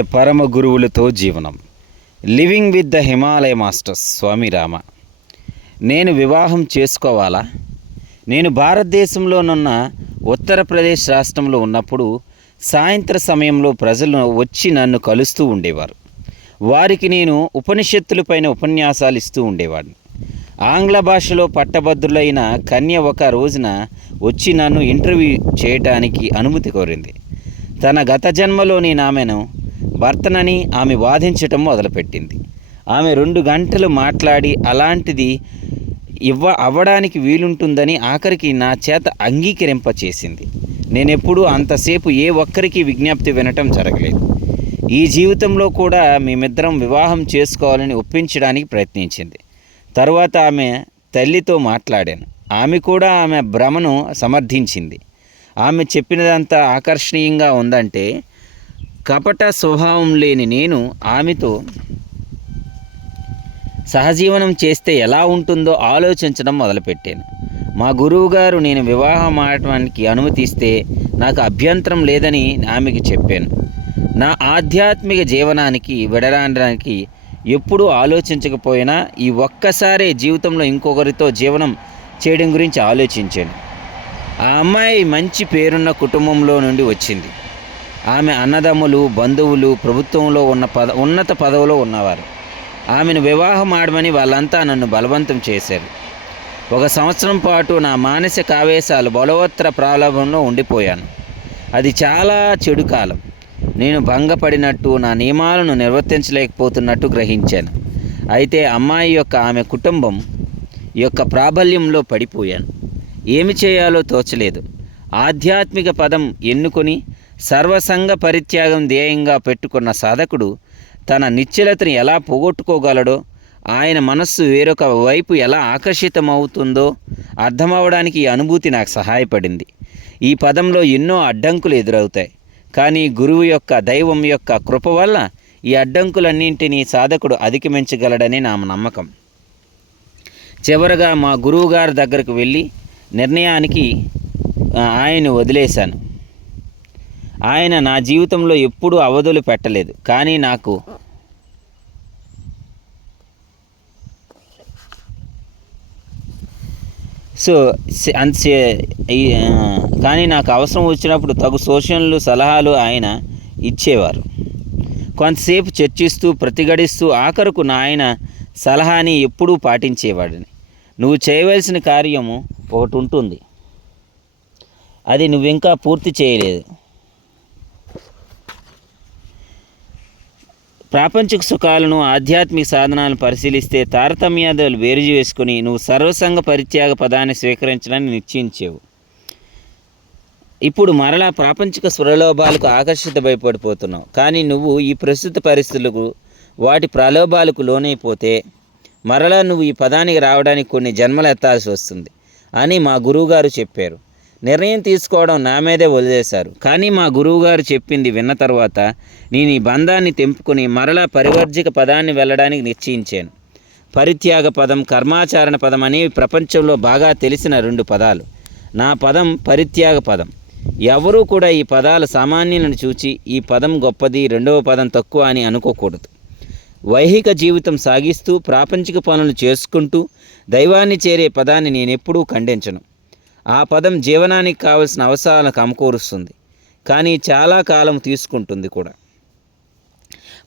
పరమ గురువులతో జీవనం. Living with the Himalaya masters Swami Rama. నేను వివాహం చేసుకోవాలా? నేను భారతదేశంలోనున్న ఉత్తరప్రదేశ్ రాష్ట్రంలో ఉన్నప్పుడు సాయంత్ర సమయంలో ప్రజలు వచ్చి నన్ను కలుస్తూ ఉండేవారు. వారికి నేను ఉపనిషత్తులపైన ఉపన్యాసాలు ఇస్తూ ఉండేవాడిని. ఆంగ్ల భాషలో పట్టభద్రులైన కన్య ఒక రోజున వచ్చి నన్ను ఇంటర్వ్యూ చేయటానికి అనుమతి కోరింది. తన గత జన్మలోని ఆమెను భర్తనని ఆమె వాదించటం మొదలుపెట్టింది. ఆమె రెండు గంటలు మాట్లాడి అలాంటిది ఇవ్వ అవ్వడానికి వీలుంటుందని ఆఖరికి నా చేత అంగీకరింప చేసింది నేనెప్పుడూ అంతసేపు ఏ ఒక్కరికి విజ్ఞప్తి వినటం జరగలేదు. ఈ జీవితంలో కూడా మేమిద్దరం వివాహం చేసుకోవాలని ఒప్పించడానికి ప్రయత్నించింది. తరువాత ఆమె తల్లితో మాట్లాడాను. ఆమె కూడా ఆమె భ్రమను సమర్థించింది. ఆమె చెప్పినదంతా ఆకర్షణీయంగా ఉందంటే కపట స్వభావం లేని నేను ఆమెతో సహజీవనం చేస్తే ఎలా ఉంటుందో ఆలోచించడం మొదలుపెట్టాను. మా గురువుగారు నేను వివాహం ఆడటానికి అనుమతిస్తే నాకు అభ్యంతరం లేదని ఆమెకి చెప్పాను. నా ఆధ్యాత్మిక జీవనానికి విడరానడానికి ఎప్పుడూ ఆలోచించకపోయినా ఈ ఒక్కసారే జీవితంలో ఇంకొకరితో జీవనం చేయడం గురించి ఆలోచించాను. ఆ అమ్మాయి మంచి పేరున్న కుటుంబంలో నుండి వచ్చింది. ఆమె అన్నదమ్ములు బంధువులు ప్రభుత్వంలో ఉన్న పద ఉన్నత పదవిలో ఉన్నవారు. ఆమెను వివాహం ఆడమని వాళ్ళంతా నన్ను బలవంతం చేశారు. ఒక సంవత్సరం పాటు నా మానసిక ఆవేశాలు బలవత్తర ప్రారంభంలో ఉండిపోయాను. అది చాలా చెడు కాలం. నేను భంగపడినట్టు నా నియమాలను నిర్వర్తించలేకపోతున్నట్టు గ్రహించాను. అయితే అమ్మాయి యొక్క ఆమె కుటుంబం యొక్క ప్రాబల్యంలో పడిపోయాను. ఏమి చేయాలో తోచలేదు. ఆధ్యాత్మిక పదం ఎన్నుకొని సర్వసంగ పరిత్యాగం ధ్యేయంగా పెట్టుకున్న సాధకుడు తన నిశ్చలతను ఎలా పోగొట్టుకోగలడో ఆయన మనస్సు వేరొక వైపు ఎలా ఆకర్షితమవుతుందో అర్థమవడానికి ఈ అనుభూతి నాకు సహాయపడింది. ఈ పదంలో ఎన్నో అడ్డంకులు ఎదురవుతాయి. కానీ గురువు యొక్క దైవం యొక్క కృప వల్ల ఈ అడ్డంకులన్నింటినీ సాధకుడు అధిగమించగలడని నా నమ్మకం. చివరగా మా గురువు గారి దగ్గరకు వెళ్ళి నిర్ణయానికి ఆయన ఆయన్ని వదిలేశాను. ఆయన నా జీవితంలో ఎప్పుడూ అవధులు పెట్టలేదు కానీ నాకు సో అంత కానీ నాకు అవసరం వచ్చినప్పుడు తగు సూచనలు సలహాలు ఆయన ఇచ్చేవారు. కొంతసేపు చర్చిస్తూ ప్రతిఘటిస్తూ ఆఖరుకు నా ఆయన సలహాని ఎప్పుడూ పాటించేవాడిని. నువ్వు చేయవలసిన కార్యము ఒకటి ఉంటుంది. అది నువ్వు ఇంకా పూర్తి చేయలేదు. ప్రాపంచిక సుఖాలను ఆధ్యాత్మిక సాధనాలను పరిశీలిస్తే తారతమ్యాదాలు వేరు చేసుకుని నువ్వు సర్వసంగ పరిత్యాగ పదాన్ని స్వీకరించడానికి నిశ్చయించేవు. ఇప్పుడు మరలా ప్రాపంచిక స్వరలోభాలకు ఆకర్షిత భయపడిపోతున్నావు. కానీ నువ్వు ఈ ప్రస్తుత పరిస్థితులకు వాటి ప్రలోభాలకు లోనైపోతే మరలా నువ్వు ఈ పదానికి రావడానికి కొన్ని జన్మలు ఎత్తాల్సి వస్తుంది అని మా గురువుగారు చెప్పారు. నిర్ణయం తీసుకోవడం నా మీదే వదిలేశారు. కానీ మా గురువుగారు చెప్పింది విన్న తర్వాత నేను ఈ బంధాన్ని తెంపుకుని మరలా పరివర్జిక పదాన్ని వెళ్ళడానికి నిశ్చయించాను. పరిత్యాగ పదం కర్మాచరణ పదం అనేవి ప్రపంచంలో బాగా తెలిసిన రెండు పదాలు. నా పదం పరిత్యాగ పదం. ఎవరూ కూడా ఈ పదాల సామాన్యులను చూచి ఈ పదం గొప్పది రెండవ పదం తక్కువ అని అనుకోకూడదు. వైహిక జీవితం సాగిస్తూ ప్రాపంచిక పనులు చేసుకుంటూ దైవాన్ని చేరే పదాన్ని నేనెప్పుడూ ఖండించను. ఆ పదం జీవనానికి కావలసిన అవసరాలను సమకూరుస్తుంది కానీ చాలా కాలం తీసుకుంటుంది కూడా.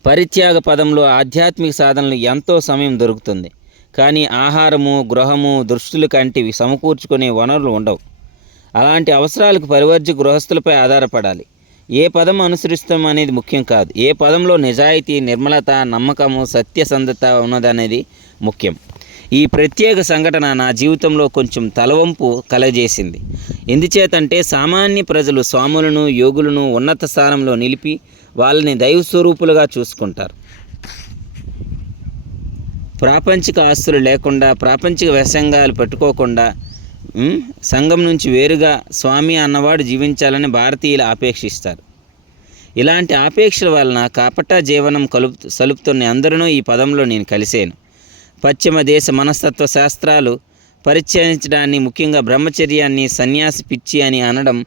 పరిత్యాగ పదంలో ఆధ్యాత్మిక సాధనలు ఎంతో సమయం దొరుకుతుంది. కానీ ఆహారము గృహము దృష్టిలు కంటివి సమకూర్చుకునే వనరులు ఉండవు. అలాంటి అవసరాలకు పరివర్జ గృహస్థులపై ఆధారపడాలి. ఏ పదం అనుసరిస్తాం అనేది ముఖ్యం కాదు. ఏ పదంలో నిజాయితీ నిర్మలత నమ్మకము సత్యసంధత ఉన్నదనేది ముఖ్యం. ఈ ప్రత్యేక సంఘటన నా జీవితంలో కొంచెం తలవంపు కలగజేసింది. ఎందుచేతంటే సామాన్య ప్రజలు స్వాములను యోగులను ఉన్నత స్థానంలో నిలిపి వాళ్ళని దైవ స్వరూపులుగా చూసుకుంటారు. ప్రాపంచిక ఆస్తులు లేకుండా ప్రాపంచిక వ్యసంగాలు పెట్టుకోకుండా సంఘం నుంచి వేరుగా స్వామి అన్నవాడు జీవించాలని భారతీయులు ఆపేక్షిస్తారు. ఇలాంటి ఆపేక్షల వలన కాపట జీవనం కలుపు సలుపుతున్న అందరినూ ఈ పదంలో నేను కలిశాను. పశ్చిమ దేశ మనస్తత్వ శాస్త్రాలు పరిచయించడాన్ని ముఖ్యంగా బ్రహ్మచర్యాన్ని సన్యాసి పిచ్చి అని అనడం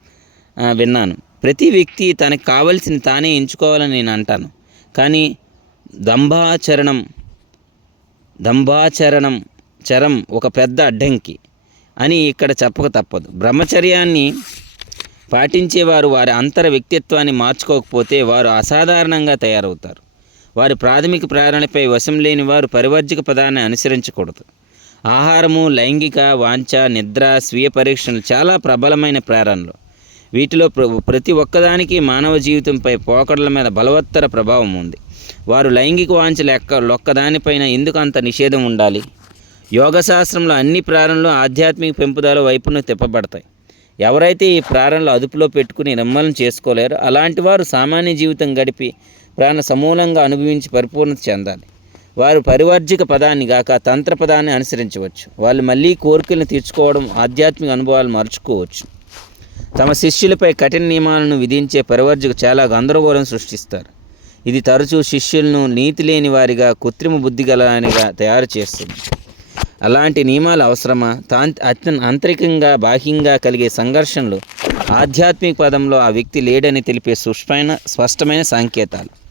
విన్నాను. ప్రతి వ్యక్తి తనకు కావలసిన తానే ఎంచుకోవాలని నేను అంటాను. కానీ దంభాచరణం దంభాచరణం చరం ఒక పెద్ద అడ్డంకి అని ఇక్కడ చెప్పక తప్పదు. బ్రహ్మచర్యాన్ని పాటించేవారు వారి అంతర వ్యక్తిత్వాన్ని మార్చుకోకపోతే వారు అసాధారణంగా తయారవుతారు. వారి ప్రాథమిక ప్రేరణపై వశం లేని వారు పరివర్జక పదాన్ని అనుసరించకూడదు. ఆహారము లైంగిక వాంఛ నిద్ర స్వీయ పరీక్షలు చాలా ప్రబలమైన ప్రేరణలు. వీటిలో ప్ర- ప్రతి ఒక్కదానికి మానవ జీవితంపై పోకడల మీద బలవత్తర ప్రభావం ఉంది. వారు లైంగిక వాంఛలు ఎక్క లొక్కదానిపైన ఎందుకు అంత నిషేధం ఉండాలి? యోగశాస్త్రంలో అన్ని ప్రేరణలు ఆధ్యాత్మిక పెంపుదల వైపును తిప్పబడతాయి. ఎవరైతే ఈ ప్రేరణలు అదుపులో పెట్టుకుని నిర్మూలన చేసుకోలేరో అలాంటి వారు సామాన్య జీవితం గడిపి ప్రాణ సమూలంగా అనుభవించి పరిపూర్ణత చెందాలి. వారు పరివర్జిక పదాన్ని గాక తంత్ర పదాన్ని అనుసరించవచ్చు. వాళ్ళు మళ్ళీ కోరికలను తీర్చుకోవడం ఆధ్యాత్మిక అనుభవాలు మర్చుకోవచ్చు. తమ శిష్యులపై కఠిన నియమాలను విధించే పరివర్జకు చాలా గందరగోళం సృష్టిస్తారు. ఇది తరచూ శిష్యులను నీతి లేని వారిగా కృత్రిమ బుద్ధి గలనిగా తయారు చేస్తుంది. అలాంటి నియమాలు అవసరమా? తాంత అత ఆంతరికంగా బాహ్యంగా కలిగే సంఘర్షణలు ఆధ్యాత్మిక పదంలో ఆ వ్యక్తి లేడని తెలిపే సుష్మైన స్పష్టమైన సంకేతాలు.